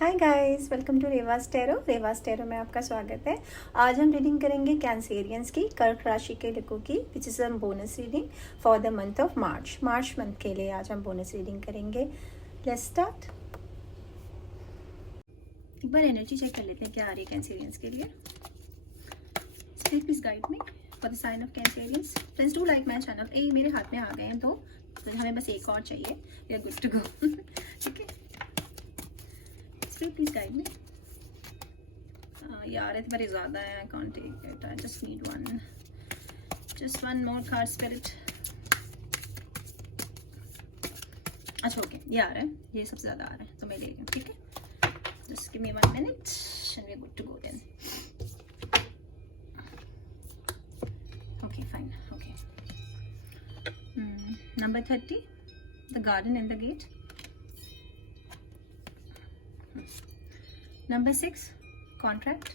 Hi guys, welcome to Reva's tarot में आपका स्वागत है। आज हम रीडिंग करेंगे कैंसेरियंस की, कर्क राशि के लोगों की, which is bonus reading for the month of March month के लिए आज हम बोनस रीडिंग करेंगे। Let's start. एक बार एनर्जी चेक कर लेते हैं क्या आ रही है कैंसेरियंस के लिए। Spirit please guide me for the sign of Cancerians. Friends do like my channel. ए मेरे हाथ में आ गए हैं तो हमें बस एक और चाहिए, we are good to go. ठीक है, प्लीज गाइड मी। यार इतने बड़े ज़्यादा है, I can't take it, I just need one more card spirit. अच्छा ओके, ये आ रहा है, ये सबसे ज़्यादा आ रहा है तो मैं ले रही हूँ। ठीक है, just give me 1 minute and we are good to go then. Okay fine, okay. Number 30, the garden and the gate. Number 6, contract.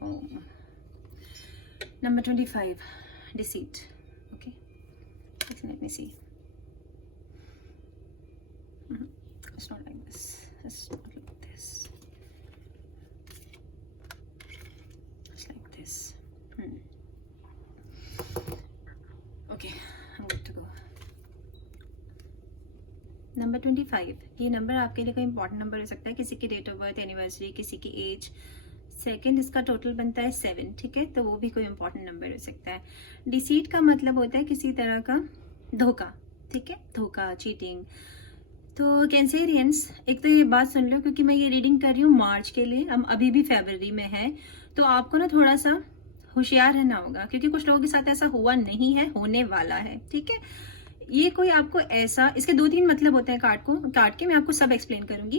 Oh. Number 25, deceit. Okay, let me see. It's not like this. It's not like this. It's like this. Okay, I'm good to go. Number 25, ये number आपके लिए कोई important number हो सकता है। किसी की date of birth, anniversary, किसी की एज, सेकंड, इसका टोटल बनता है 7। ठीक है, तो वो भी कोई इंपॉर्टेंट नंबर हो सकता है। डिसीट का मतलब होता है किसी तरह का धोखा। ठीक है, धोखा, चीटिंग। तो कैंसेरियंस, एक तो ये बात सुन लो, क्योंकि मैं ये रीडिंग कर रही हूँ मार्च के लिए, हम अभी भी फरवरी में है, तो आपको ना थोड़ा सा होशियार रहना होगा, क्योंकि कुछ लोगों के साथ ऐसा हुआ नहीं है, होने वाला है। ठीक है, ये कोई आपको ऐसा, इसके 2-3 मतलब होते हैं कार्ड के, मैं आपको सब एक्सप्लेन करूंगी।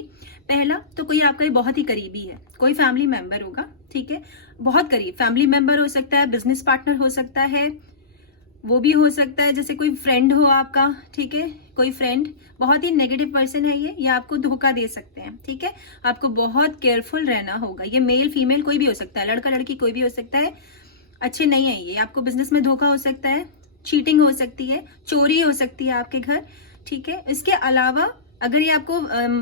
पहला तो कोई आपका बहुत ही करीबी है, कोई फैमिली मेंबर होगा। ठीक है, बहुत करीब फैमिली मेंबर हो सकता है, बिजनेस पार्टनर हो सकता है, वो भी हो सकता है जैसे कोई फ्रेंड हो आपका। ठीक है, कोई फ्रेंड बहुत ही नेगेटिव पर्सन है ये आपको धोखा दे सकते हैं। ठीक है, आपको बहुत केयरफुल रहना होगा। ये मेल फीमेल कोई भी हो सकता है, लड़का लड़की कोई भी हो सकता है, अच्छे नहीं है ये। आपको बिजनेस में धोखा हो सकता है, चीटिंग हो सकती है, चोरी हो सकती है आपके घर। ठीक है, इसके अलावा अगर ये आपको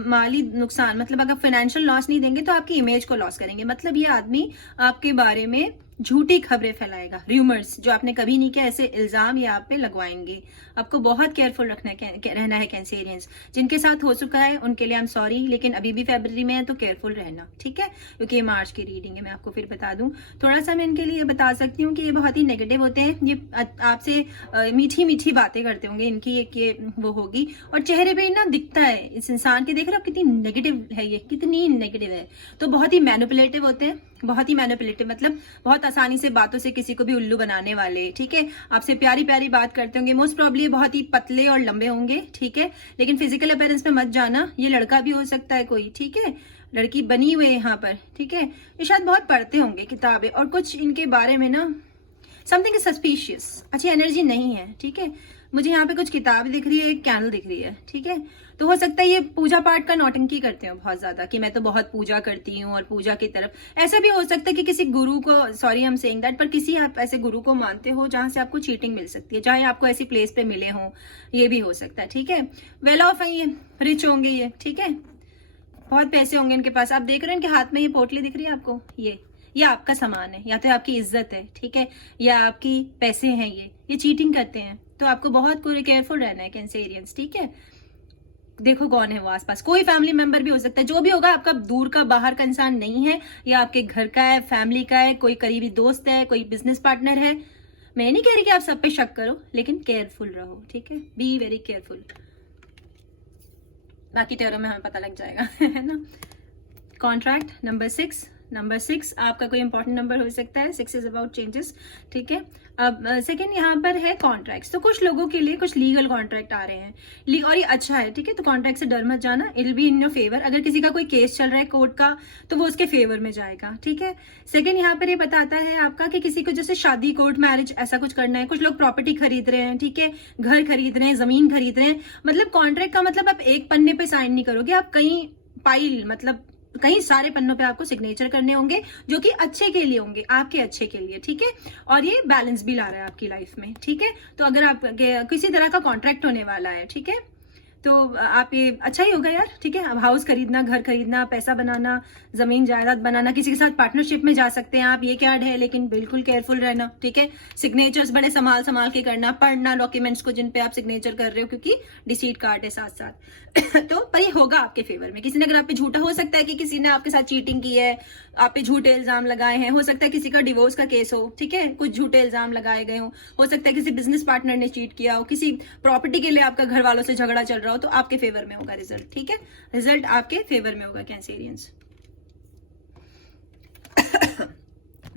माली नुकसान, मतलब अगर फाइनेंशियल लॉस नहीं देंगे तो आपकी इमेज को लॉस करेंगे। मतलब ये आदमी आपके बारे में झूठी खबरें फैलाएगा, र्यूमर्स जो आपने कभी नहीं किया, ऐसे इल्जाम ये आप पे लगवाएंगे। आपको बहुत केयरफुल रहना है कैंसेरियंस। जिनके साथ हो चुका है उनके लिए आई एम सॉरी, लेकिन अभी भी फरवरी में है तो केयरफुल रहना। ठीक है, क्योंकि ये मार्च की रीडिंग है। मैं आपको फिर बता दूं, थोड़ा सा मैं इनके लिए बता सकती हूँ कि ये बहुत ही नेगेटिव होते हैं। ये आपसे मीठी मीठी बातें करते होंगे, इनकी एक ये वो होगी, और चेहरे पे ना दिखता है इस इंसान के, देख रहे हो कितनी नेगेटिव है ये, कितनी नेगेटिव है। तो बहुत ही मैनिपुलेटिव होते हैं, बहुत ही मैनिपुलेटिव, मतलब बहुत आसानी से बातों से किसी को भी उल्लू बनाने वाले। ठीक है, आपसे प्यारी प्यारी बात करते होंगे, मोस्ट प्रॉब्ली बहुत ही पतले और लंबे होंगे। ठीक है, लेकिन फिजिकल अपीयरेंस पे मत जाना, ये लड़का भी हो सकता है कोई। ठीक है, लड़की बनी हुई है यहाँ पर। ठीक है, ये शायद बहुत पढ़ते होंगे किताबें, और कुछ इनके बारे में ना समथिंग सस्पिशियस, अच्छी एनर्जी नहीं है। ठीक है, मुझे यहाँ पे कुछ किताब दिख रही है, एक कैंडल दिख रही है। ठीक है, तो हो सकता है ये पूजा पाठ का नौटंकी करते हो बहुत ज्यादा, कि मैं तो बहुत पूजा करती हूँ और पूजा की तरफ। ऐसा भी हो सकता है कि किसी गुरु को, sorry I am saying that, पर किसी आप ऐसे गुरु को मानते हो जहां से आपको चीटिंग मिल सकती है, चाहे आपको ऐसी प्लेस पे मिले हो, ये भी हो सकता है। ठीक है, वेल ऑफ है ये, रिच होंगे ये। ठीक है, बहुत पैसे होंगे इनके पास। आप देख रहे हो इनके हाथ में ये पोटली दिख रही है आपको, ये आपका सामान है, या तो आपकी इज्जत है। ठीक है, या आपकी पैसे हैं, ये चीटिंग करते हैं, तो आपको बहुत केयरफुल रहना है कैंसेरियंस। ठीक है, देखो कौन है वो आसपास, कोई फैमिली मेंबर भी हो सकता है, जो भी होगा आपका दूर का, बाहर का इंसान नहीं है, या आपके घर का है, फैमिली का है, कोई करीबी दोस्त है, कोई बिजनेस पार्टनर है। मैं नहीं कह रही कि आप सब पे शक करो, लेकिन केयरफुल रहो। ठीक है, बी वेरी केयरफुल। बाकी टैरो में हमें पता लग जाएगा। है ना। कॉन्ट्रैक्ट नंबर 6 आपका कोई इंपॉर्टेंट नंबर हो सकता है। 6 इज अबाउट चेंजेस। ठीक है, अब सेकंड यहाँ पर है कॉन्ट्रैक्ट्स। तो कुछ लोगों के लिए कुछ लीगल कॉन्ट्रैक्ट आ रहे हैं, और ये अच्छा है। ठीक है, तो कॉन्ट्रैक्ट से डर मत जाना, it will be in your favour. अगर किसी का कोई केस चल रहा है कोर्ट का, तो वो उसके फेवर में जाएगा। ठीक है, सेकंड यहाँ पर ये बताता है आपका कि किसी को जैसे शादी, कोर्ट मैरिज, ऐसा कुछ करना है। कुछ लोग प्रॉपर्टी खरीद रहे हैं। ठीक है, घर खरीद रहे हैं, जमीन खरीद रहे हैं। मतलब कॉन्ट्रैक्ट का मतलब आप एक पन्ने पे साइन नहीं करोगे, आप कहीं पाइल, मतलब कई सारे पन्नों पे आपको सिग्नेचर करने होंगे, जो कि अच्छे के लिए होंगे, आपके अच्छे के लिए। ठीक है, और ये बैलेंस भी ला रहा है आपकी लाइफ में। ठीक है, तो अगर आप किसी तरह का कॉन्ट्रैक्ट होने वाला है, ठीक है, तो आप ये अच्छा ही होगा यार, ठीक है। अब हाउस खरीदना, घर खरीदना, पैसा बनाना, जमीन जायदाद बनाना, किसी के साथ पार्टनरशिप में जा सकते हैं आप, ये कार्ड है, लेकिन बिल्कुल केयरफुल रहना, ठीक है। सिग्नेचर्स बड़े संभाल संभाल के करना, पढ़ना डॉक्यूमेंट्स को जिन पे आप सिग्नेचर कर रहे हो, क्योंकि डिसीट कार्ड है साथ साथ। तो पर ये होगा आपके फेवर में। किसी ने अगर आप पे झूठा, हो सकता है कि किसी ने आपके साथ चीटिंग की है, आप पे झूठे इल्जाम लगाए हैं, हो सकता है किसी का डिवोर्स का केस हो, ठीक है, कुछ झूठे इल्जाम लगाए गए हो सकता है किसी बिजनेस पार्टनर ने चीट किया हो, किसी प्रॉपर्टी के लिए आपका घर वालों से झगड़ा चल रहा हो, तो आपके फेवर में होगा रिजल्ट, ठीक है। रिजल्ट आपके फेवर में होगा Cancerians.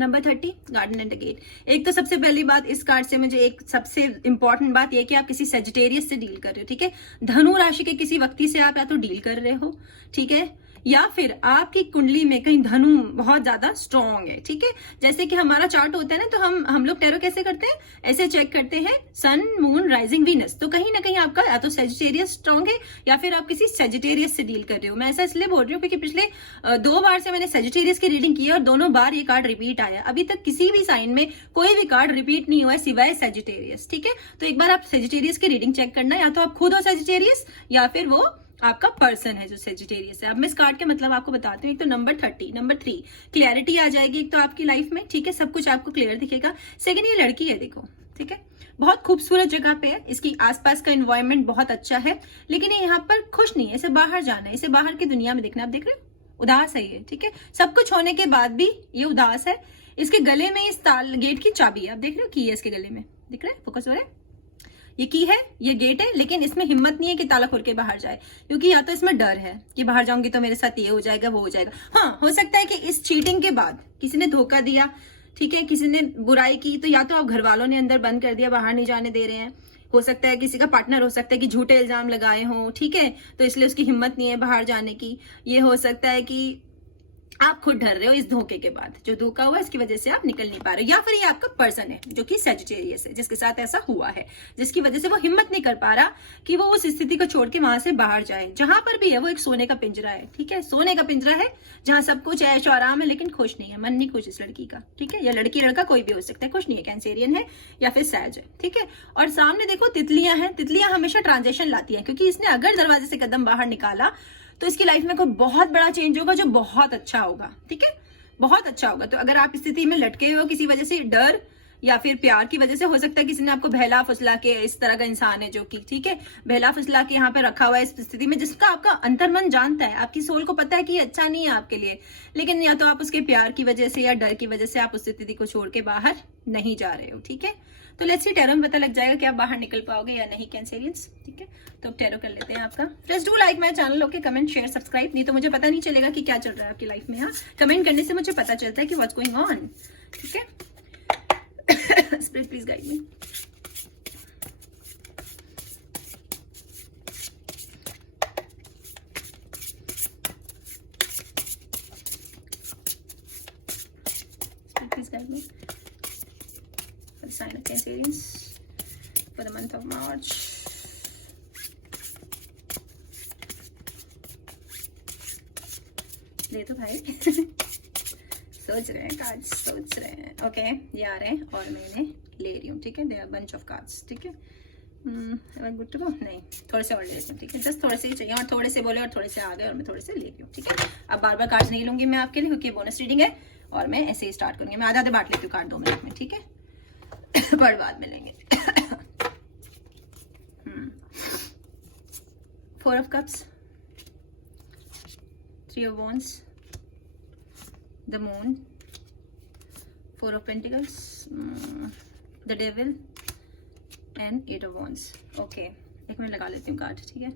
Number 30, garden and the gate. एक तो सबसे पहली बात इस कार्ड से मुझे एक सबसे इंपॉर्टेंट बात यह कि आप किसी सेजिटेरियस से डील कर रहे हो, ठीक है। धनु राशि के किसी व्यक्ति से आप या तो डील कर रहे हो, ठीक है, या फिर आपकी कुंडली में कहीं धनु बहुत ज्यादा स्ट्रॉन्ग है, ठीक है। जैसे कि हमारा चार्ट होता है ना, तो हम लोग टैरो कैसे करते हैं, ऐसे चेक करते हैं सन, मून, राइजिंग, वीनस। तो कहीं ना कहीं आपका या तो सेजिटेरियस स्ट्रॉन्ग है या फिर आप किसी सेजिटेरियस से डील कर रहे हो। मैं ऐसा इसलिए बोल रही हूँ क्योंकि पिछले 2 बार से मैंने सेजिटेरियस की रीडिंग की है और दोनों बार ये कार्ड रिपीट आया। अभी तक किसी भी साइन में कोई भी कार्ड रिपीट नहीं हुआ है सिवाय सेजिटेरियस, ठीक है। तो एक बार आप सेजिटेरियस की रीडिंग चेक करना, या तो आप खुद हो सेजिटेरियस या फिर वो आपका पर्सन है जो सेजिटेरियस है। अब मैं इस कार्ड के मतलब आपको बताती हूँ। एक तो नंबर 30, नंबर 3, क्लियरिटी आ जाएगी एक तो आपकी लाइफ में, ठीक है, सब कुछ आपको क्लियर दिखेगा। सेकंड, ये लड़की है, देखो, ठीक है, बहुत खूबसूरत जगह पे है, इसकी आसपास का एनवायरनमेंट बहुत अच्छा है, लेकिन ये यहाँ पर खुश नहीं है, इसे बाहर जाना है, इसे बाहर की दुनिया में देखना। आप देख रहे हो, उदास है ये, ठीक है, सब कुछ होने के बाद भी ये उदास है। इसके गले में इस ताल गेट की चाबी है, आप देख रहे हो, की है इसके गले में, दिख रहा है, फोकस हो रहा है, ये की है, ये गेट है, लेकिन इसमें हिम्मत नहीं है कि ताला खोल के बाहर जाए, क्योंकि या तो इसमें डर है कि बाहर जाऊंगी तो मेरे साथ ये हो जाएगा, वो हो जाएगा। हाँ, हो सकता है कि इस चीटिंग के बाद किसी ने धोखा दिया, ठीक है, किसी ने बुराई की, तो या तो आप घर वालों ने अंदर बंद कर दिया, बाहर नहीं जाने दे रहे हैं। हो सकता है किसी का पार्टनर, हो सकता है कि झूठे इल्जाम लगाए हों, ठीक है, तो इसलिए उसकी हिम्मत नहीं है बाहर जाने की। ये हो सकता है कि आप खुद डर रहे हो इस धोखे के बाद, जो धोखा हुआ इसकी वजह से आप निकल नहीं पा रहे हो, या फिर ये आपका पर्सन है जो कि सेजिटेरियस है, जिसके साथ ऐसा हुआ है, जिसकी वजह से वो हिम्मत नहीं कर पा रहा कि वो उस स्थिति को छोड़ के वहां से बाहर जाए। जहां पर भी है वो एक सोने का पिंजरा है, ठीक है, सोने का पिंजरा है जहां सब कुछ ऐश और आराम है, लेकिन खुश नहीं है, मन नहीं खुश इस लड़की का, ठीक है, या लड़की लड़का कोई भी हो सकता है, खुश नहीं है, कैंसेरियन है या फिर सैज है, ठीक है। और सामने देखो तितलियां हैं, तितलियां हमेशा ट्रांजेक्शन लाती है, क्योंकि इसने अगर दरवाजे से कदम बाहर निकाला तो इसकी लाइफ में कोई बहुत बड़ा चेंज होगा जो बहुत अच्छा होगा, ठीक है, बहुत अच्छा होगा। तो अगर आप स्थिति में लटके हो किसी वजह से, डर या फिर प्यार की वजह से, हो सकता है किसी ने आपको बहला फुसला के, इस तरह का इंसान है जो कि, ठीक है, बहला फुसला के यहाँ पे रखा हुआ है इस स्थिति में, जिसका आपका अंतर्मन जानता है, आपकी सोल को पता है कि ये अच्छा नहीं है आपके लिए, लेकिन या तो आप उसके प्यार की वजह से या डर की वजह से आप उस स्थिति को छोड़ के बाहर नहीं जा रहे हो, ठीक है। तो लेट्स सी, टैरो में पता लग जाएगा कि आप बाहर निकल पाओगे या नहीं कैंसेरियंस, ठीक है। तो टैरो कर लेते हैं आपका। Please do like my channel, okay, comment, share, subscribe, नहीं तो मुझे पता नहीं चलेगा कि क्या चल रहा है आपकी लाइफ में। हाँ, कमेंट करने से मुझे पता चलता है कि व्हाट्स गोइंग ऑन, ठीक है। Spirit please guide me. Spirit please guide me for the sign of Cancerians for the month of March. ले तो भाई। सोच रहे हैं कार्ड्स, सोच रहे हैं, ओके, ये आ रहे हैं और मैं इन्हें ले रही हूँ, ठीक है। They are bunch of cards, ठीक है। गुड टू गो, नहीं, थोड़े से और ले लेती हूँ, ठीक है, जस्ट थोड़े से ही चाहिए, और थोड़े से बोले और थोड़े से आ गए और मैं थोड़े से ले रही हूँ, ठीक है। अब बार बार कार्ड्स नहीं लूंगी मैं आपके लिए, क्योंकि बोनस रीडिंग है और मैं ऐसे ही स्टार्ट करूंगी। मैं आधे आधे बांट लेती हूँ कार्ड 2 मिनट में, ठीक है, बड़ बाद में लेंगे। 4 of Cups, 3 of Wands, the Moon, 4 of Pentacles, the Devil and 8 of Wands. Okay, एक मिनट लगा लेती हूँ कार्ड, ठीक है,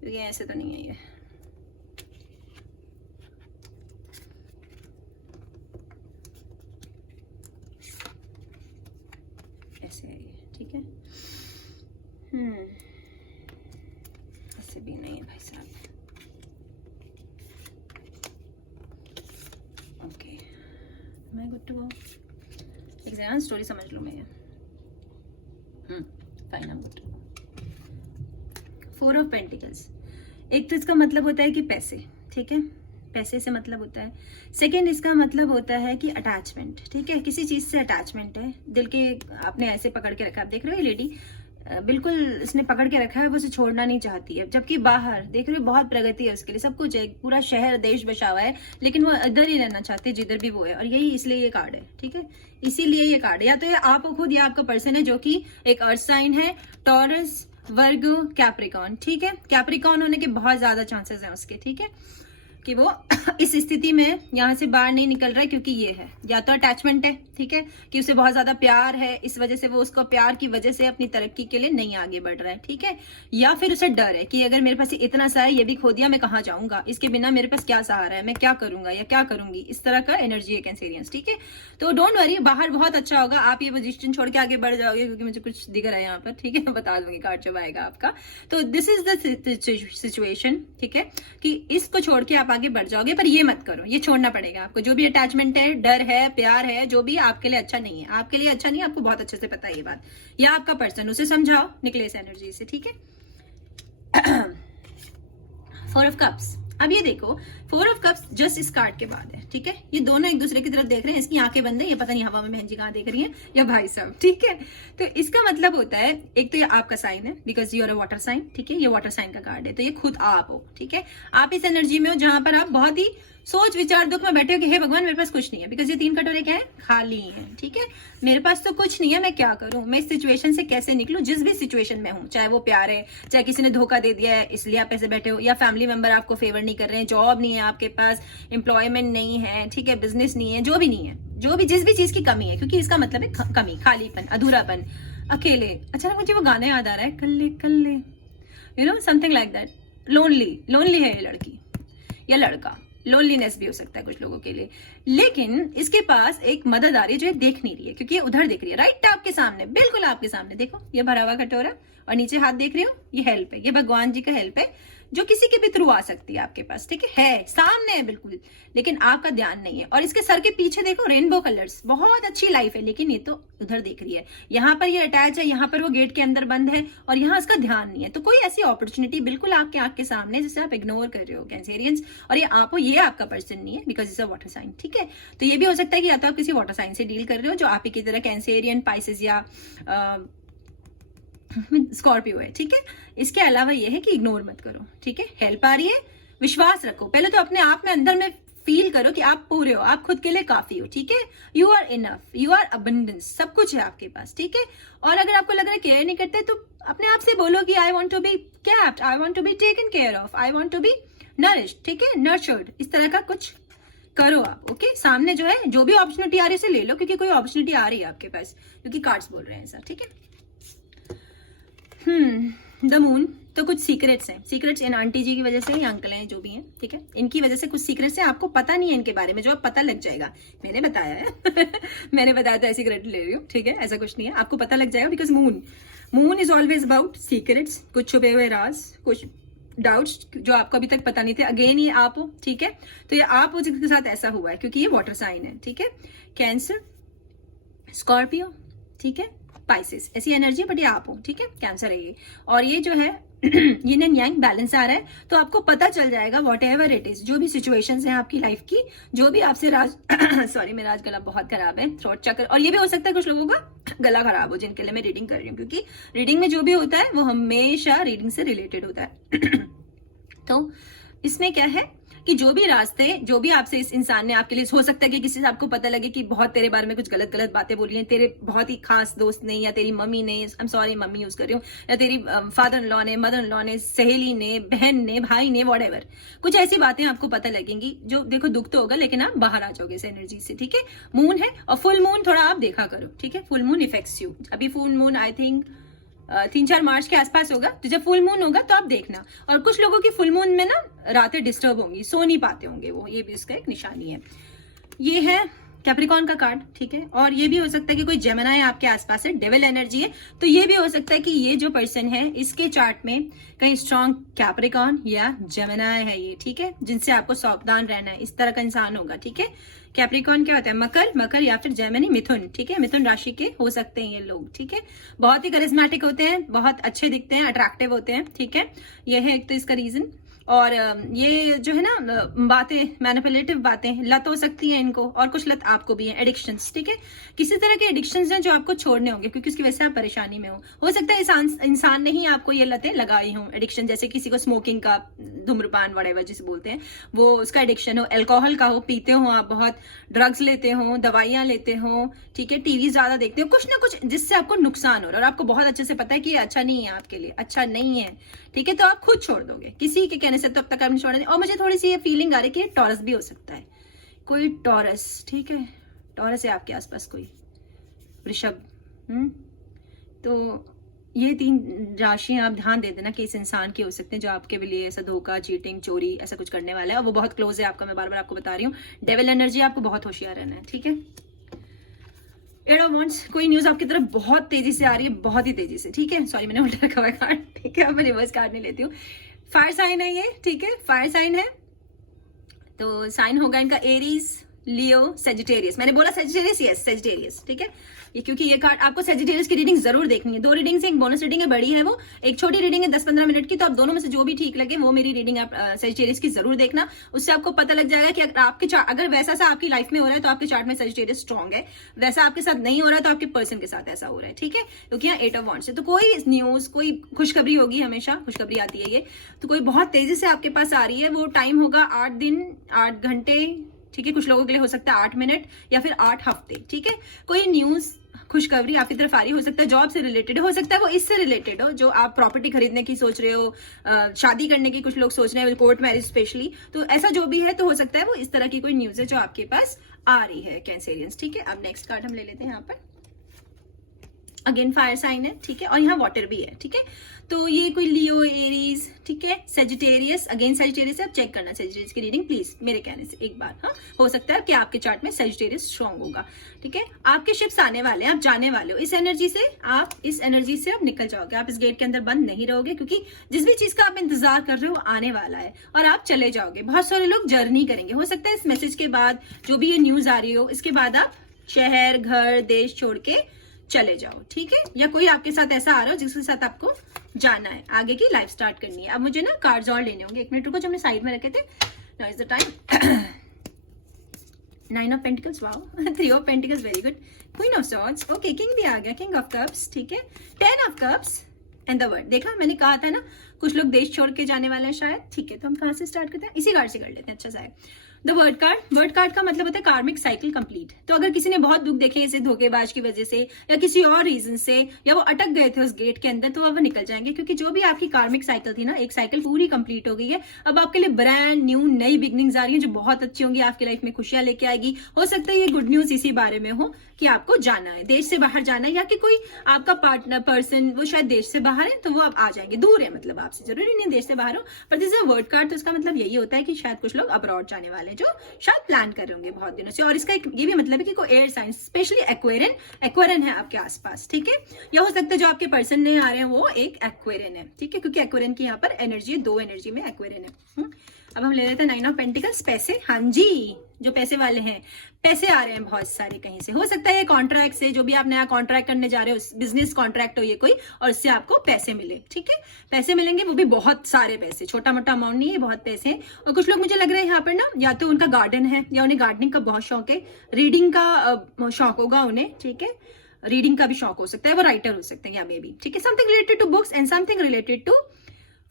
क्योंकि ऐसे तो नहीं है ये। ऐसे है ये, ठीक है। ऐसे भी नहीं है भाई साहब। ओके, मैं गुड टू गो। एक जरा स्टोरी समझ लो मैं ये। Fine, I am good to go. 4 of pentacles, एक तो इसका मतलब होता है कि पैसे, ठीक है, पैसे से मतलब होता है। सेकंड, इसका मतलब होता है कि अटैचमेंट, ठीक है, किसी चीज से अटैचमेंट है, दिल के आपने ऐसे पकड़ के रखा। आप देख रहे हो ये लेडी बिल्कुल इसने पकड़ के रखा है, वो उसे छोड़ना नहीं चाहती है। जबकि बाहर देख रहे हो बहुत प्रगति है उसके लिए, सब कुछ है, पूरा शहर देश बसा हुआ है, लेकिन वो इधर ही रहना चाहते हैं जिधर भी वो है। और यही इसलिए ये कार्ड है, ठीक है, इसीलिए ये कार्ड, या तो ये आप हो खुद या आपका पर्सन है जो कि एक अर्थ साइन है, टॉरस, वर्ग, कैप्रिकॉन, ठीक है। कैप्रिकॉन होने के बहुत ज्यादा चांसेस हैं उसके, ठीक है, कि वो इस स्थिति में यहाँ से बाहर नहीं निकल रहा है, क्योंकि ये है या तो अटैचमेंट है, ठीक है, कि उसे बहुत ज्यादा प्यार है, इस वजह से वो उसको प्यार की वजह से अपनी तरक्की के लिए नहीं आगे बढ़ रहा है, ठीक है, या फिर उसे डर है कि अगर मेरे पास इतना सा है, ये भी खो दिया, मैं कहाँ जाऊंगा, इसके बिना मेरे पास क्या सहारा है, मैं क्या करूंगा या क्या करूंगी, इस तरह का एनर्जी है कैंसेरियंस, ठीक है। तो डोंट वरी, बाहर बहुत अच्छा होगा, आप ये पोजीशन छोड़ के आगे बढ़ जाओगे, क्योंकि मुझे कुछ दिख रहा है यहाँ पर, ठीक है, बता दूंगी कार्ड जब आएगा आपका। तो दिस इज द सिचुएशन, ठीक है, कि इसको छोड़ के आप आगे बढ़ जाओगे, पर ये मत करो, ये छोड़ना पड़ेगा आपको। जो भी अटैचमेंट है, डर है, प्यार है, जो भी आपके लिए अच्छा नहीं है, आपके लिए अच्छा नहीं है, आपको बहुत अच्छे से पता है ये बात, या आपका पर्सन, उसे समझाओ, निकले इस एनर्जी से, ठीक है। 4 ऑफ कप्स, अब ये देखो 4 ऑफ कप्स जस्ट इस कार्ड के बाद है, ठीक है, ये दोनों एक दूसरे की तरफ देख रहे हैं, इसकी आंखें बंद है, ये पता नहीं हवा में बहन जी कहाँ देख रही है, या भाई साहब, ठीक है। तो इसका मतलब होता है, एक तो ये आपका साइन है, because you are a water sign, ठीक है, ये वाटर साइन का कार्ड है, तो ये खुद आप हो, ठीक है, आप इस एनर्जी में हो जहां पर आप बहुत ही सोच विचार दुख में बैठे हो कि हे भगवान मेरे पास कुछ नहीं है, बिकॉज ये 3 कटोरे क्या है, खाली है, ठीक है, मेरे पास तो कुछ नहीं है, मैं क्या करूं, मैं इस सिचुएशन से कैसे निकलूं, जिस भी सिचुएशन में हूं, चाहे वो प्यार है, चाहे किसी ने धोखा दे दिया है इसलिए आप ऐसे बैठे हो, या फैमिली मेंबर आपको फेवर नहीं कर रहे हैं, जॉब नहीं है आपके पास, एम्प्लॉयमेंट नहीं है, ठीक है, बिजनेस नहीं है, जो भी नहीं है, जो भी जिस भी चीज की कमी है, क्योंकि इसका मतलब है कमी, खालीपन, अधूरापन, अकेले। अच्छा, मुझे वो गाना याद आ रहा है, कल्ले कल्ले, you know something like that, lonely, lonely है ये लड़की या लड़का, लोनलीनेस भी हो सकता है कुछ लोगों के लिए, लेकिन इसके पास एक मदद आ रही है जो ये देख नहीं रही है, क्योंकि ये उधर देख रही है, राइट आपके सामने, बिल्कुल आपके सामने, देखो ये भरा हुआ कटोरा और नीचे हाथ देख रही हो, ये हेल्प है, ये भगवान जी का हेल्प है, जो किसी के भी थ्रू आ सकती है आपके पास, ठीक है सामने है बिल्कुल, लेकिन आपका ध्यान नहीं है। और इसके सर के पीछे देखो रेनबो कलर्स, बहुत अच्छी लाइफ है, लेकिन ये तो उधर देख रही है, यहाँ पर ये अटैच है, यहाँ पर वो गेट के अंदर बंद है, और यहाँ इसका ध्यान नहीं है। तो कोई ऐसी अपॉर्चुनिटी बिल्कुल आपके आंख के सामने जिसे आप इग्नोर कर रहे हो कैंसेरियंस, और ये आप हो, ये आपका पर्सन नहीं है, because it's a water sign, ठीक है। तो ये भी हो सकता है कि या तो आप किसी वाटर साइन से डील कर रहे हो जो आप ही की तरह कैंसेरियन, पाइसेस या स्कॉर्पियो है, ठीक है। इसके अलावा ये है कि इग्नोर मत करो, ठीक है, हेल्प आ रही है, विश्वास रखो, पहले तो अपने आप में अंदर में फील करो कि आप पूरे हो, आप खुद के लिए काफी हो, ठीक है, you are enough, you are abundance, सब कुछ है आपके पास, ठीक है। और अगर आपको लग रहा है केयर नहीं करते, तो अपने आप से बोलो कि I want to be capped, I want to be taken care of, I want to be nourished, ठीक है, नर्चर्ड, इस तरह का कुछ करो आप, ओके। सामने जो है, जो भी अपॉर्चुनिटी आ रही है उसे ले लो, क्योंकि कोई अपॉर्चुनिटी आ रही है आपके पास, क्योंकि कार्ड्स बोल रहे हैं ऐसा, ठीक है। द मून, तो कुछ सीक्रेट्स हैं, सीक्रेट्स इन आंटी जी की वजह से, या अंकल हैं जो भी हैं, ठीक है, इनकी वजह से कुछ सीक्रेट्स हैं, आपको पता नहीं है इनके बारे में, जो अब पता लग जाएगा, मैंने बताया है मैंने बताया था ऐसी क्रेडिट ले रही हूँ, ठीक है, ऐसा कुछ नहीं है, आपको पता लग जाएगा, because moon is always about secrets, कुछ छुपे हुए राज, कुछ डाउट्स जो आपको अभी तक पता नहीं थे, अगेन ये आप हो, ठीक है। तो ये आप हो जिसके साथ ऐसा हुआ है, क्योंकि ये वाटर साइन है, ठीक है, कैंसर, स्कॉर्पियो, ठीक है, स्पाइसेस, ऐसी एनर्जी, बट ये आप हो, ठीक है, कैंसर है ये, और ये जो है ये यांग बैलेंस आ रहा है, तो आपको पता चल जाएगा वॉट एवर इट इज, जो भी सिचुएशंस हैं आपकी लाइफ की, जो भी आपसे राज सॉरी मेरा आज गला बहुत खराब है, थ्रोट चक्कर, और ये भी हो सकता है कुछ लोगों का गला खराब हो जिनके लिए मैं रीडिंग कर रही हूँ, क्योंकि रीडिंग में जो भी होता है वो हमेशा रीडिंग से रिलेटेड होता है तो इसमें क्या है कि जो भी रास्ते, जो भी आपसे इस इंसान ने आपके लिए, हो सकता है कि किसी से आपको पता लगे कि बहुत तेरे बारे में कुछ गलत गलत बातें बोली हैं, तेरे बहुत ही खास दोस्त ने, या तेरी मम्मी ने, I am sorry mummy use कर रही हूँ, या तेरी फादर इन लॉ ने, मदर इन लॉ ने, सहेली ने, बहन ने, भाई ने, वॉट एवर, कुछ ऐसी बातें आपको पता लगेंगी जो, देखो दुख तो होगा, लेकिन आप बाहर आ जाओगे इस एनर्जी से, ठीक है। मून है, और फुल मून थोड़ा आप देखा करो, ठीक है, फुल मून इफेक्ट्स यू, अभी फुल मून आई थिंक 3-4 मार्च के आसपास होगा, तो जब फुल मून होगा तो आप देखना। और कुछ लोगों की फुल मून में ना रातें डिस्टर्ब होंगी, सो नहीं पाते होंगे वो, ये भी उसका एक निशानी है। ये है कैप्रिकॉन का कार्ड, ठीक है, और ये भी हो सकता है कि कोई जेमिनी आपके आसपास है, डेविल एनर्जी है, तो ये भी हो सकता है कि ये जो पर्सन है इसके चार्ट में कहीं स्ट्रॉन्ग कैप्रिकॉन या जेमिनी है ये, ठीक है, जिनसे आपको सावधान रहना है, इस तरह का इंसान होगा, ठीक है। कैप्रिकॉन क्या होता है, मकर या फिर जेमिनी, मिथुन, ठीक है, मिथुन राशि के हो सकते हैं ये लोग, ठीक है, बहुत ही करिश्मेटिक होते हैं, बहुत अच्छे दिखते हैं, अट्रैक्टिव होते हैं, ठीक है, ये है एक तो इसका रीजन। और ये जो है ना बातें, मैनिपुलेटिव बातें, लत हो सकती है इनको, और कुछ लत आपको भी है, एडिक्शंस, ठीक है। किसी तरह के एडिक्शंस हैं जो आपको छोड़ने होंगे, क्योंकि उसकी वजह से आप परेशानी में हो सकता है इंसान ने ही आपको ये लतें लगाई हों, एडिक्शन, जैसे किसी को स्मोकिंग का, धूम्रपान वगैरह जिसे बोलते हैं, वो उसका एडिक्शन हो, अल्कोहल का हो, पीते हो आप बहुत, ड्रग्स लेते हो, दवाइयां लेते हो, ठीक है, टीवी ज्यादा देखते हो, कुछ ना कुछ जिससे आपको नुकसान हो रहा है और आपको बहुत अच्छे से पता है कि ये अच्छा नहीं है आपके लिए, अच्छा नहीं है, ठीक है, तो आप खुद छोड़ दोगे, किसी के कहने से तो अब तक आपने छोड़ा नहीं। और मुझे थोड़ी सी ये फीलिंग आ रही है कि टॉरस भी हो सकता है, कोई टॉरस, ठीक है, टॉरस है आपके आसपास कोई, वृषभ, तो ये 3 राशियां आप ध्यान दे देना कि इस इंसान के हो सकते हैं जो आपके लिए ऐसा धोखा, चीटिंग, चोरी ऐसा कुछ करने वाला है, और वो बहुत क्लोज है आपका, मैं बार बार आपको बता रही हूँ। डेविल एनर्जी, आपको बहुत होशियार रहना है, ठीक है। एट ऑफ वांड्स, कोई न्यूज आपकी तरफ बहुत तेजी से आ रही है, बहुत ही तेजी से, ठीक है। सॉरी मैंने उल्टा रखा हुआ कार्ड, ठीक है, अब मैं रिवर्स कार्ड नहीं लेती हूँ। फायर साइन है ये, ठीक है, फायर साइन है, तो साइन होगा इनका एरीज, लियो, सेजिटेरियस। मैंने बोला सेजिटेरियस, यस सेजिटेरियस, ठीक है। ये क्योंकि ये कार्ड आपको सेजिटेरियस की रीडिंग जरूर देखनी है, 2 रीडिंग से, एक बोनस रीडिंग है, बड़ी है वो, एक छोटी रीडिंग है 10-15 मिनट की, तो आप दोनों में से जो भी ठीक लगे वो मेरी रीडिंग आप सेजिटेरियस की जरूर देखना। उससे आपको पता लग जाएगा कि आपके अगर वैसा सा आपकी लाइफ में हो रहा है तो आपके चार्ट में सेजिटेरियस स्ट्रॉन्ग है, वैसा आपके साथ नहीं हो रहा है तो आपके पर्सन के साथ ऐसा हो रहा है, ठीक है। क्योंकि यहाँ 8 ऑफ वांड्स है, तो कोई न्यूज, कोई खुशखबरी होगी, हमेशा खुशखबरी आती है ये, तो कोई बहुत तेजी से आपके पास आ रही है, वो टाइम होगा 8 दिन 8 घंटे, ठीक है, कुछ लोगों के लिए हो सकता है 8 मिनट या फिर 8 हफ्ते, ठीक है। कोई न्यूज, खुशखबरी आपकी तरफ आ रही, हो सकता है जॉब से रिलेटेड, हो सकता है वो इससे रिलेटेड हो, जो आप प्रॉपर्टी खरीदने की सोच रहे हो, शादी करने की कुछ लोग सोच रहे हैं, कोर्ट मैरिज स्पेशली, तो ऐसा जो भी है, तो हो सकता है वो इस तरह की कोई न्यूज है जो आपके पास आ रही है, कैंसेरियंस, ठीक है। अब नेक्स्ट कार्ड हम ले लेते हैं यहाँ पर, अगेन फायर साइन है, ठीक है, और यहाँ वाटर भी है, ठीक है। तो ये कोई लियो, एरीज, ठीक है, सेजिटेरियस, अगेन सेजिटेरियस है, आप चेक करना सेजिटेरियस की रीडिंग प्लीज मेरे कहने से एक बार, हाँ, हो सकता है कि आपके चार्ट में सेजिटेरियस स्ट्रॉन्ग होगा, ठीक है। आपके शिप्स आने वाले हैं, आप जाने वाले हो इस एनर्जी से, आप निकल जाओगे, आप इस गेट के अंदर बंद नहीं रहोगे, क्योंकि जिस भी चीज का आप इंतजार कर रहे हो आने वाला है और आप चले जाओगे। बहुत सारे लोग जर्नी करेंगे, हो सकता है इस मैसेज के बाद, जो भी ये न्यूज आ रही हो, इसके बाद आप शहर, घर, देश छोड़ के चले जाओ, ठीक है, या कोई आपके साथ ऐसा आ रहा हो जिसके साथ आपको जाना है, आगे की लाइफ स्टार्ट करनी है। अब मुझे ना कार्ड्स और लेने होंगे, 1 मिनट रुको, जो हमने साइड में रखे थे, now is the time. 9 of pentacles, wow, 3 of pentacles, very good, queen of swords, okay, king भी आ गया, किंग ऑफ कप्स, ठीक है, 10 of cups and the word. देखा, मैंने कहा था ना कुछ लोग देश छोड़ के जाने वाले हैं शायद, ठीक है। तो हम कहाँ से स्टार्ट करते हैं, इसी कार्ड से कर लेते हैं, अच्छा सा है। द वर्ड कार्ड का मतलब होता है कार्मिक साइकिल कंप्लीट। तो अगर किसी ने बहुत दुख देखे इसे धोखेबाज की वजह से या किसी और रीजन से, या वो अटक गए थे उस गेट के अंदर, तो अब वो निकल जाएंगे, क्योंकि जो भी आपकी कार्मिक साइकिल थी ना, एक साइकिल पूरी कंप्लीट हो गई है। अब आपके लिए ब्रांड न्यू नई बिगनिंग्स आ रही है जो बहुत अच्छी होंगी, आपकी लाइफ में खुशियां लेके आएगी। हो सकता है ये गुड न्यूज इसी बारे में हो कि आपको जाना है, देश से बाहर जाना है, या कि कोई आपका पार्टनर पर्सन वो शायद देश से बाहर है, तो वो अब आ जाएंगे, दूर है, मतलब आपसे, जरूरी नहीं देश से बाहर हो, पर this is a word card, तो इसका मतलब यही होता है कि शायद कुछ लोग अब्रॉड जाने वाले हैं जो शायद प्लान कर रहे होंगे बहुत दिनों से। और इसका एक ये भी मतलब है कि कोई एयर साइन, स्पेशली एक्वेरियन है आपके आसपास, ठीक है, या हो सकता है जो आपके पर्सन ने आ रहे हैं वो एक एक्वेरियन है, ठीक है, क्योंकि एक्वेरियन की यहाँ पर एनर्जी है, 2 एनर्जी में एक्वेरियन है। अब हम ले लेते हैं 9 ऑफ पेंटिकल्स, पैसे, हाँ जी, जो पैसे वाले हैं, पैसे आ रहे हैं बहुत सारे कहीं से, हो सकता है कॉन्ट्रैक्ट से, जो भी आप नया कॉन्ट्रैक्ट करने जा रहे हो, बिजनेस कॉन्ट्रैक्ट हो ये कोई, और इससे आपको पैसे मिले, ठीक है, पैसे मिलेंगे, वो भी बहुत सारे पैसे, छोटा मोटा अमाउंट नहीं है, बहुत पैसे हैं। और कुछ लोग मुझे लग रहा है यहाँ पर ना, या तो उनका गार्डन है, या उन्हें गार्डनिंग का बहुत शौक है, रीडिंग का शौक होगा उन्हें, ठीक है, रीडिंग का भी शौक हो सकता है, वो राइटर हो सकते हैं या मे बी, ठीक है, something related to books and something related to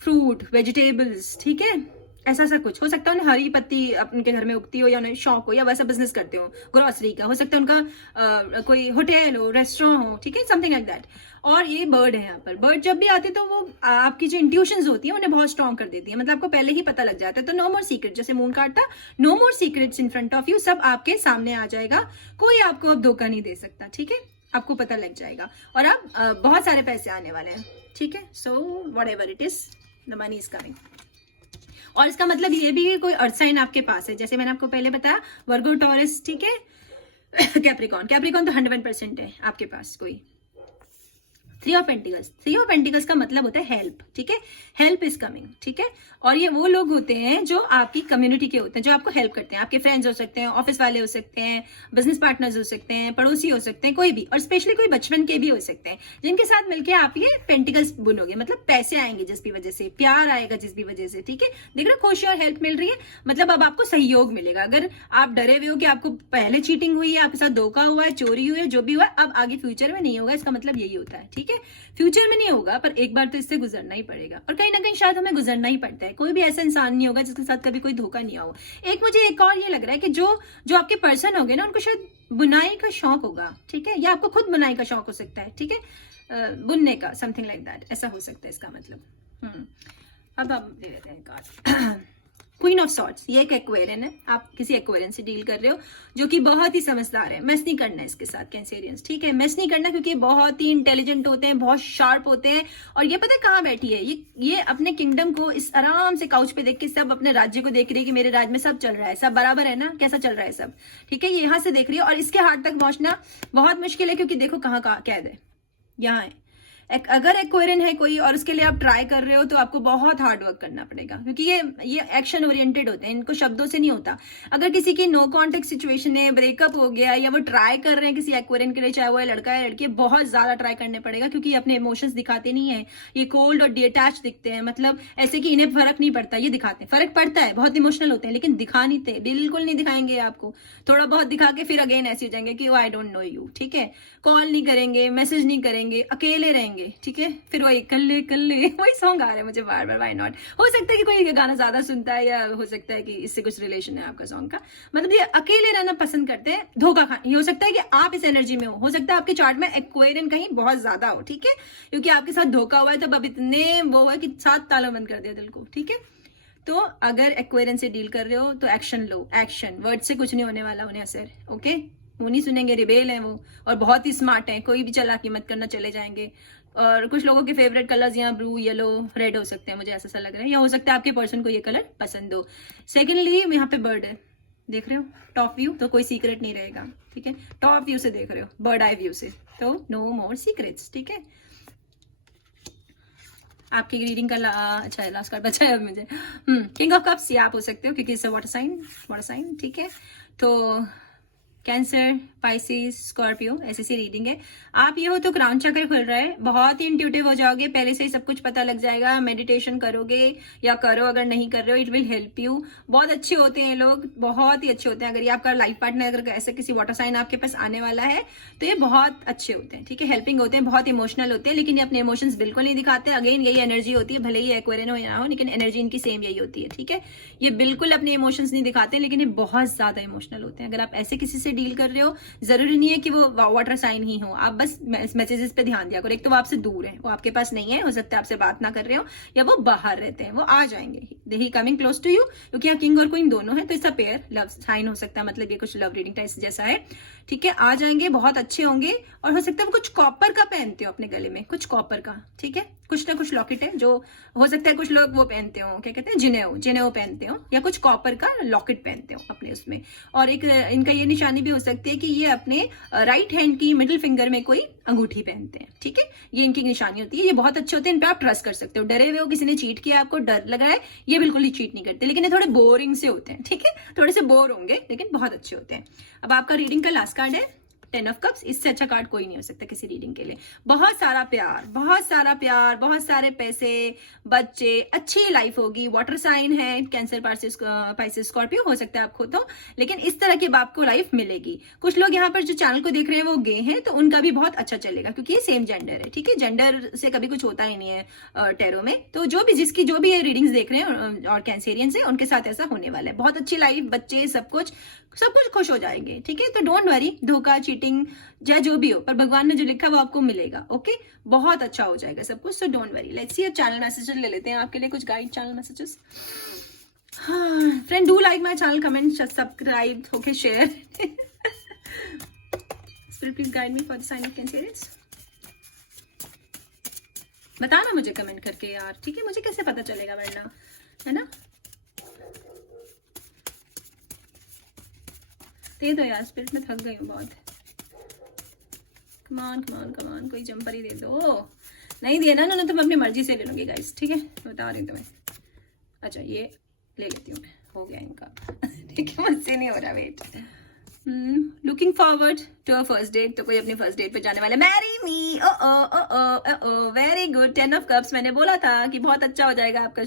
fruit, vegetables, ठीक है, ऐसा कुछ हो सकता है। उन्हें हरी पत्ती उनके घर में उगती हो, या उन्हें शौक हो, या वैसा बिजनेस करते हो ग्रोसरी का, हो सकता है उनका कोई होटल हो, रेस्टोरेंट हो, ठीक है, समथिंग लाइक दैट। और ये बर्ड है यहाँ पर, बर्ड जब भी आते तो वो आपकी जो इंट्यूशंस होती है उन्हें बहुत स्ट्रॉन्ग कर देती है, मतलब आपको पहले ही पता लग जाता है। तो नो मोर सीक्रेट, जैसे मून कार्ड था, no more secrets in front of you, सब आपके सामने आ जाएगा, कोई आपको अब धोखा नहीं दे सकता, ठीक है, आपको पता लग जाएगा, और अब बहुत सारे पैसे आने वाले हैं, ठीक है। So what ever it is, the money is coming. और इसका मतलब ये भी कोई अर्थ साइन आपके पास है, जैसे मैंने आपको पहले बताया, वर्गो, टॉरस, ठीक है, कैप्रिकॉन तो 100% है आपके पास कोई। 3 ऑफ पेंटिकल्स का मतलब होता है हेल्प, ठीक है, हेल्प इज कमिंग, ठीक है, और ये वो लोग होते हैं जो आपकी कम्युनिटी के होते हैं, जो आपको हेल्प करते हैं। आपके फ्रेंड्स हो सकते हैं, ऑफिस वाले हो सकते हैं, बिजनेस पार्टनर्स हो सकते हैं, पड़ोसी हो सकते हैं, कोई भी, और स्पेशली कोई बचपन के भी हो सकते हैं, जिनके साथ मिलकर आप ये पेंटिकल्स बुनोगे। मतलब पैसे आएंगे जिस भी वजह से, प्यार आएगा जिस भी वजह से, ठीक है। देख रहे हो, खुशी और हेल्प मिल रही है, मतलब अब आपको सहयोग मिलेगा। अगर आप डरे हुए हो कि आपको पहले चीटिंग हुई है, आपके साथ धोखा हुआ है, चोरी हुई है, जो भी हुआ है, अब आगे फ्यूचर में नहीं होगा, इसका मतलब यही होता है, ठीक है। फ्यूचर में नहीं होगा, पर एक बार तो इससे गुजरना ही पड़ेगा, और कहीं ना कहीं शायद हमें गुजरना ही पड़ता है। कोई भी ऐसा इंसान नहीं होगा जिसके साथ कभी कोई धोखा नहीं हो। एक मुझे एक और ये लग रहा है कि जो जो आपके पर्सन होंगे ना, उनको शायद बुनाई का शौक होगा, ठीक है, या आपको खुद बुनाई का शौक हो सकता है, ठीक है, बुनने का, समथिंग लाइक दैट, ऐसा हो सकता है इसका मतलब। अब हम ले लेते हैं कार्ड। क्वीन ऑफ सॉर्ड्स, ये एक एक्वेरियन है, आप किसी एक्वेरियन से डील कर रहे हो जो कि बहुत ही समझदार है। मेस नहीं करना है इसके साथ कैंसेरियंस, ठीक है, मेस नहीं करना, क्योंकि बहुत ही इंटेलिजेंट होते हैं, बहुत शार्प होते हैं। और ये पता है कहाँ बैठी है, ये अपने किंगडम को इस आराम से काउच पे देख के, सब अपने राज्य को देख रही है कि मेरे राज्य में सब चल रहा है, सब बराबर है ना, कैसा चल रहा है सब, ठीक है, ये यहाँ से देख रही है। और इसके हार्ट तक पहुंचना बहुत मुश्किल है, क्योंकि देखो कहाँ कैद है, यहाँ है। अगर एक्वेरियन है कोई और उसके लिए आप ट्राई कर रहे हो, तो आपको बहुत हार्ड वर्क करना पड़ेगा, क्योंकि ये एक्शन ओरिएंटेड होते हैं, इनको शब्दों से नहीं होता। अगर किसी की नो कॉन्टेक्ट सिचुएशन है, ब्रेकअप हो गया, या वो ट्राई कर रहे हैं किसी एक्वेरियन के लिए, चाहे वो लड़का है लड़की, बहुत ज्यादा ट्राई करने पड़ेगा, क्योंकि ये अपने इमोशंस दिखाते नहीं है, ये कोल्ड और डिटैच दिखते हैं। मतलब ऐसे कि इन्हें फर्क नहीं पड़ता, ये दिखाते हैं, फर्क पड़ता है, बहुत इमोशनल होते हैं, लेकिन दिखा नहीं थे, बिल्कुल नहीं दिखाएंगे आपको। थोड़ा बहुत दिखा के फिर अगेन ऐसे हो जाएंगे कि आई डोंट नो यू, ठीक है, कॉल नहीं करेंगे, मैसेज नहीं करेंगे, अकेले रहेंगे, ठीक है। फिर वही कल्ले कल्ले वही सॉन्ग आ रहा है मुझे बार बार, व्हाई नॉट। हो सकता है कि कोई गाना ज्यादा सुनता है, या हो सकता है कि इससे कुछ रिलेशन है आपका सॉन्ग का। मतलब ये अकेले रहना पसंद करते हैं, धोखा खा, ये हो सकता है कि आप इस एनर्जी में हो सकता है आपके चार्ट में एक्वेरियन कहीं बहुत ज्यादा हो, ठीक है, क्योंकि आपके साथ धोखा हुआ है, तब अब इतने वो है कि 7 ताला बंद कर दिया दिल को, ठीक है। तो अगर एक्वेरियन से डील कर रहे हो तो एक्शन लो, एक्शन, वर्ड से कुछ नहीं होने वाला उन्हें असर, ओके। वो नहीं सुनेंगे, रिबेल हैं वो, और बहुत ही स्मार्ट हैं, कोई भी चालाकी मत करना, चले जाएंगे। और कुछ लोगों के फेवरेट कलर्स यहाँ ब्लू, येलो, रेड हो सकते हैं, मुझे ऐसा लग रहा है, या हो सकता है आपके पर्सन को ये कलर पसंद हो। सेकेंडली यहाँ पे बर्ड है, देख रहे हो, टॉप व्यू, तो कोई सीक्रेट नहीं रहेगा, ठीक है, टॉप व्यू से देख रहे हो, बर्ड आई व्यू से, तो नो मोर सीक्रेट्स, ठीक है। आपकी रीडिंग का अच्छा है, लास्ट कार्ड बचा है अब मुझे। किंग ऑफ कप्स, ये आप हो सकते हो, क्योंकि इससे वाटर साइन, ठीक है। तो कैंसर, पाइसिस, स्कॉर्पियो, ऐसी रीडिंग है। आप ये हो तो क्राउन चक्र खुल रहा है, बहुत ही इंट्यूटिव हो जाओगे, पहले से ही सब कुछ पता लग जाएगा। मेडिटेशन करोगे या करो, अगर नहीं कर रहे हो, इट विल हेल्प यू। बहुत अच्छे होते हैं लोग, बहुत ही अच्छे होते हैं। अगर ये आपका लाइफ पार्टनर अगर ऐसे किसी वाटर साइन आपके पास आने वाला है, तो ये बहुत अच्छे होते हैं, ठीक है, हेल्पिंग होते हैं, बहुत इमोशनल होते हैं, लेकिन ये अपने इमोशंस बिल्कुल नहीं दिखाते। अगेन यही एनर्जी होती है, भले ही एक्वेरियन हो या ना हो, लेकिन एनर्जी इनकी सेम यही होती है, ठीक है। ये बिल्कुल अपने इमोशंस नहीं दिखाते, लेकिन ये बहुत ज्यादा इमोशनल होते हैं। अगर आप ऐसे किसी से डील कर रहे हो, जरूरी नहीं है कि वो वाटर साइन ही हो, आप बस मैसेजेस पे ध्यान दिया करो। एक तो वो आपसे दूर है, वो आपके पास नहीं है, हो सकता है आपसे बात ना कर रहे हो, या वो बाहर रहते हैं, वो आ जाएंगे, he coming close to you, क्योंकि यहाँ किंग और क्वीन दोनों है, तो इसका पेयर लव साइन हो सकता है, मतलब ये कुछ लव रीडिंग टाइप जैसा है, ठीक है। आ जाएंगे, बहुत अच्छे होंगे, और हो सकता है वो कुछ कॉपर का पहनते हो अपने गले में, कुछ कॉपर का, ठीक है, कुछ ना कुछ लॉकेट है जो हो सकता है कुछ लोग वो पहनते हो, क्या कहते हैं, जिनेओ पहनते हो, या कुछ कॉपर का लॉकेट पहनते हो अपने उसमें। और एक इनका ये निशानी भी हो सकती है कि ये अपने राइट हैंड की मिडिल फिंगर में कोई अंगूठी पहनते हैं, ठीक है, ये इनकी निशानी होती है। ये बहुत अच्छे होते हैं, इन पे आप ट्रस्ट कर सकते हो। डरे हुए हो, किसी ने चीट किया, आपको डर लगा है, ये बिल्कुल ही चीट नहीं करते, लेकिन ये थोड़े बोरिंग से होते हैं, ठीक है, थोड़े से बोर होंगे, लेकिन बहुत अच्छे होते हैं। अब आपका रीडिंग का लास्ट कार्ड है 10 ऑफ कप्स, इससे अच्छा कार्ड कोई नहीं हो सकता किसी रीडिंग के लिए। बहुत सारा प्यार, बहुत सारा प्यार, बहुत सारे पैसे, बच्चे, अच्छी लाइफ होगी। वाटर साइन है, कैंसर, पाइसिस, स्कॉर्पियो, हो सकता है आप खुद हो, लेकिन इस तरह की आपको लाइफ मिलेगी। कुछ लोग यहाँ पर जो चैनल को देख रहे हैं वो गे हैं, तो उनका भी बहुत अच्छा चलेगा, क्योंकि ये सेम जेंडर है, ठीक है, जेंडर से कभी कुछ होता ही नहीं है टैरो में। तो जो भी ये रीडिंग्स देख रहे हैं और कैंसेरियन से, उनके साथ ऐसा होने वाला है। बहुत अच्छी लाइफ, बच्चे, सब कुछ खुश हो जाएंगे, ठीक है। तो डोंट वरी, धोखा, चीटिंग या जो भी हो, पर भगवान ने जो लिखा वो आपको मिलेगा, ओके, बहुत अच्छा हो जाएगा सब कुछ। So don't worry. Let's see, channel messages ले लेते हैं आपके लिए, कुछ गाइड चैनल मैसेजेस। हाँ friend, do like my channel, comment, subscribe, okay, share. Spirit please guide me for the sign of Cancerians. बताना मुझे कमेंट करके यार, ठीक है, मुझे कैसे पता चलेगा वरना, है ना। दे दो यार, स्पिरिट में थक गई हूँ बहुत। कमान कमान कमान, कोई जंपर ही दे दो। नहीं दिया ना, तो मैं अपनी मर्जी से ले लूंगी गाइस, ठीक है, बता रही हूँ तुम्हें। अच्छा ये ले लेती हूँ मैं, हो गया इनका ठीक है, मुझसे नहीं हो रहा, wait. Looking forward to a first date, तो कोई अपनी फर्स्ट डेट पे जाने वाले, marry me, oh very good, 10 of cups, मैंने बोला था कि बहुत अच्छा हो जाएगा आपका,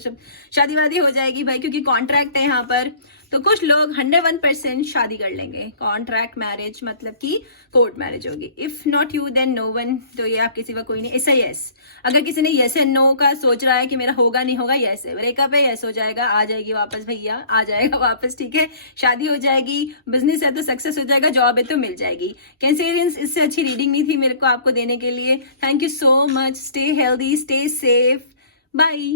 शादी वादी हो जाएगी भाई, क्योंकि कॉन्ट्रैक्ट है यहाँ पर। तो कुछ लोग 101% शादी कर लेंगे, कॉन्ट्रैक्ट मैरिज मतलब कि कोर्ट मैरिज होगी। If not you then no one, तो ये आपके सिवा कोई नहीं। ऐसा यस, अगर किसी ने यस एंड नो का सोच रहा है कि मेरा होगा नहीं होगा, यस है, ब्रेकअप है, यस हो जाएगा, आ जाएगी वापस भैया, आ जाएगा वापस, ठीक है, शादी हो जाएगी, बिजनेस है तो सक्सेस हो जाएगा, जॉब है तो मिल जाएगी। कैंसेरियंस, इससे अच्छी रीडिंग नहीं थी मेरे को आपको देने के लिए। Thank you so much, stay healthy, stay safe, bye.